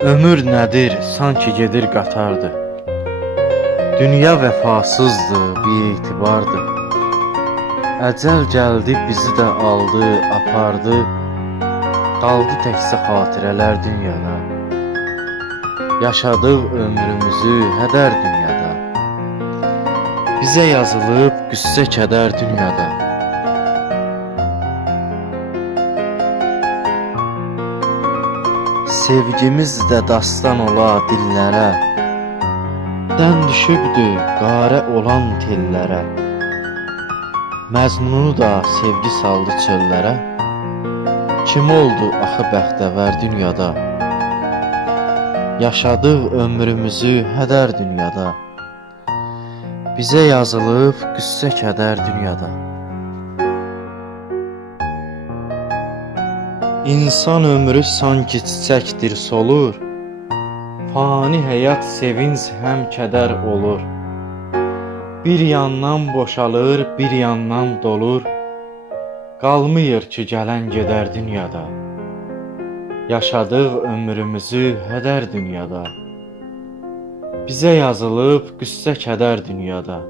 Ömür nədir, sanki gedir qatardı. Dünya vəfasızdır, bir etibardır. Əcəl gəldi, bizi də aldı, apardı. Qaldı təkcə xatirələr dünyada. Yaşadıq ömrümüzü hədər dünyada. Bizə yazılıb qüssə kədər dünyada. Sevgimiz də dastan ola dillərə. Dən düşübdü qarə olan tellərə. Məzmunu da sevgi saldı çöllərə. Kim oldu axı bəxtəvər dünyada? Yaşadıq ömrümüzü hədər dünyada. Bizə yazılıb qüssə kədər dünyada. İnsan ömrü sanki çiçəkdir solur. Fani həyat sevinc həm kədər olur. Bir yandan boşalır, bir yandan dolur. Qalmıyır ki, gələn gedər dünyada. Yaşadıq ömrümüzü hədər dünyada. Bizə yazılıb qüssə kədər dünyada.